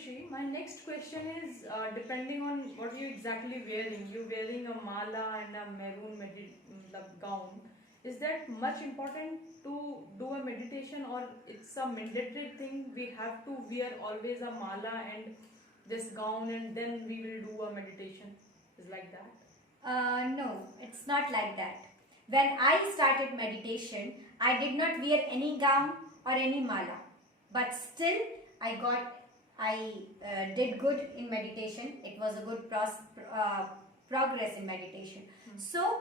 Sushi. My next question is depending on what you exactly wearing. You wearing a mala and a maroon gown. Is that much important to do a meditation, or it's a mandatory thing? We have to wear always a mala and this gown, and then we will do a meditation. Is like that? No, it's not like that. When I started meditation, I did not wear any gown or any mala, but still I did good in meditation. It was a good progress in meditation. So,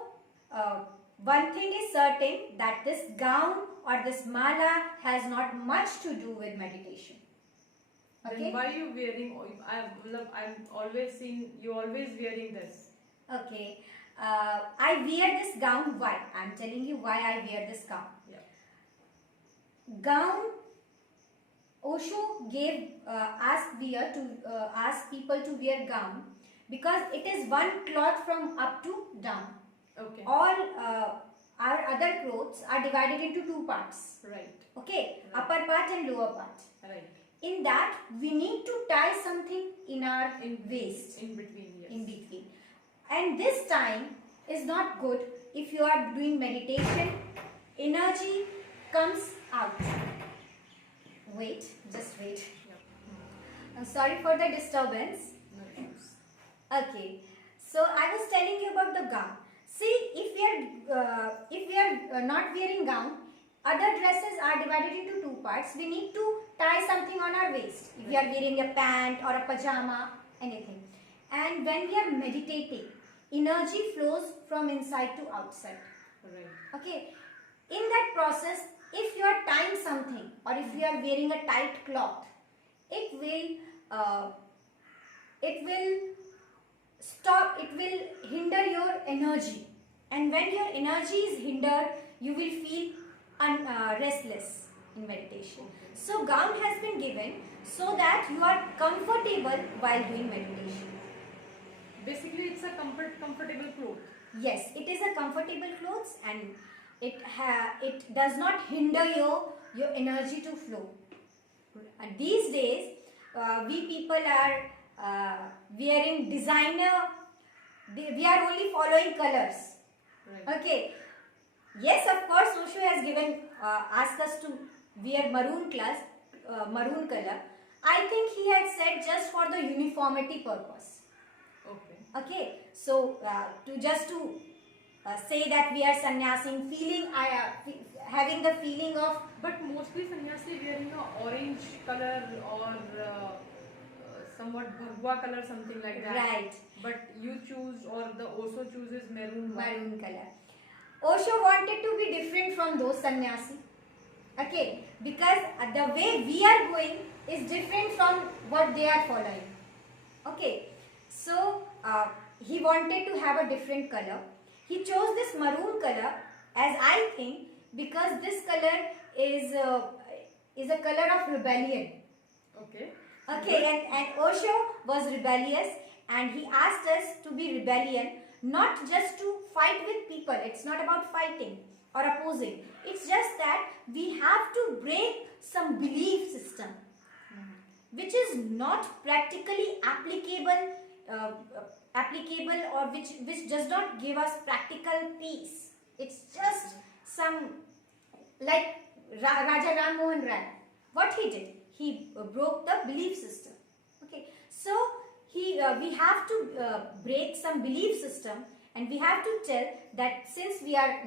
one thing is certain, that this gown or this mala has not much to do with meditation. Okay? Then why you wearing? I'm always seeing you always wearing this. Okay. I wear this gown. Why? I'm telling you why I wear this gown. Yeah. Gown. Osho asked people to wear gown because it is one cloth from up to down. Okay. All our other clothes are divided into two parts. Right. Okay. Right. Upper part and lower part. Right. In that, we need to tie something in our waist. In between, yes. In between. And this time is not good if you are doing meditation. Energy comes out. Wait, just wait. Yeah. I'm sorry for the disturbance. No issues. Okay, so I was telling you about the gown. See, if we are not wearing gown, other dresses are divided into two parts. We need to tie something on our waist. If we are wearing a pant or a pajama, anything. And when we are meditating, energy flows from inside to outside. Right. Okay, in that process, if you are tying something or if you are wearing a tight cloth, it will stop, it will hinder your energy, and when your energy is hindered, you will feel restless in meditation. So gown has been given so that you are comfortable while doing meditation. Basically, it's a comfortable cloth. Yes, it is a comfortable clothes, and it does not hinder your energy to flow. And these days, we people are wearing designer. We are only following colors. Right. Okay. Yes, of course, Osho has given asked us to wear maroon color. I think he had said just for the uniformity purpose. Okay. Okay, so to say that we are sannyasing, having the feeling of. But mostly sannyasi wearing a orange color or somewhat bhagwa color, something like that. Right. But you choose, or the Osho chooses maroon. Maroon color. Osho wanted to be different from those sannyasi. Okay, because the way we are going is different from what they are following. Okay, so he wanted to have a different color. He chose this maroon color, as I think, because this color is a color of rebellion. Okay. Okay, and Osho was rebellious, and he asked us to be rebellion, not just to fight with people. It's not about fighting or opposing. It's just that we have to break some belief system, which is not practically applicable or which does not give us practical peace. It's just some, like Raja Ram Mohan Rai. What he did? He broke the belief system. Okay, so we have to break some belief system, and we have to tell that since we are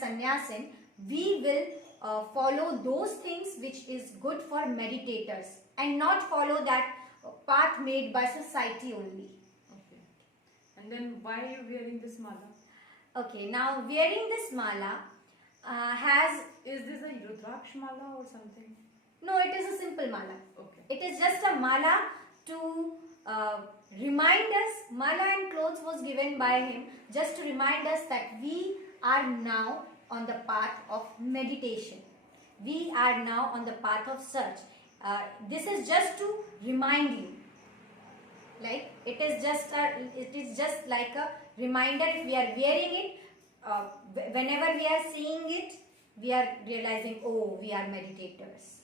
sannyasin, we will follow those things which is good for meditators, and not follow that path made by society only. Okay. And then why are you wearing this mala? Okay, now wearing this mala Is this a Rudraksh mala or something? No, it is a simple mala. Okay. It is just a mala to remind us. Mala and clothes was given by him just to remind us that we are now on the path of meditation. We are now on the path of search. This is just to remind you. Like it is just like a reminder. If we are wearing it, whenever we are seeing it, we are realizing, oh, we are meditators.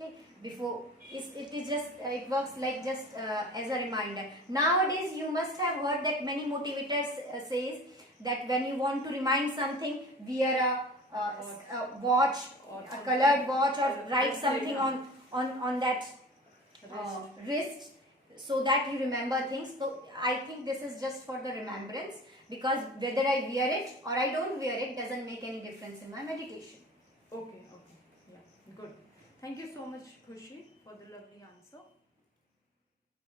Okay, before it is just it works like just as a reminder. Nowadays you must have heard that many motivators says that when you want to remind something, wear a watch, Or a something. colored watch, or write Wrist something diagram. on that Wrist. wrist, so that you remember things. So I think this is just for the remembrance, because whether I wear it or I don't wear it doesn't make any difference in my meditation. Okay, okay. Yeah, good. Thank you so much, Khushi, for the lovely answer.